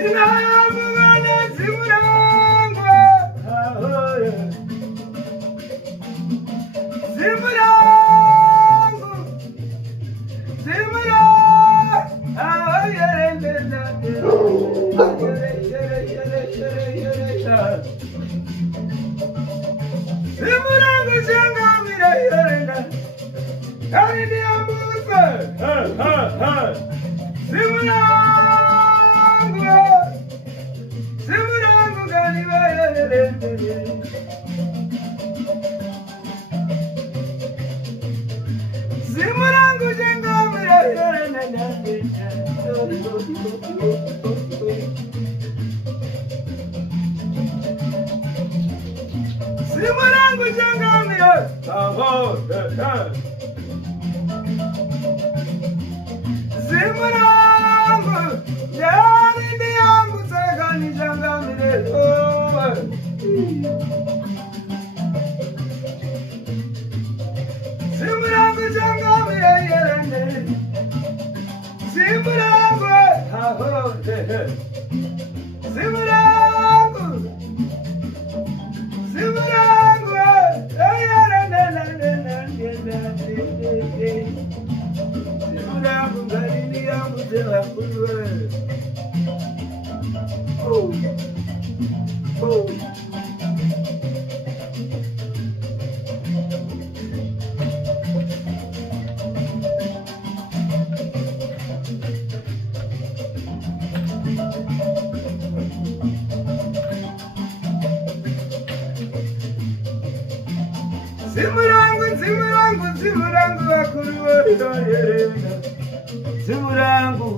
inayamugana zimurangu zimurangu zimurangu changamira yorenda karini ambusa zimurangu kaniba yorenda zimurangu changamira yorenda zimurangu changamira zimurangu yani ndiyangu sekani changamire zimurangu changamire yerende zimurangu zimurangu zimurangu zimurangu ngarini yangu vakuru. Zimurangu, zimurangu, zimurangu vakuru. Zimurangu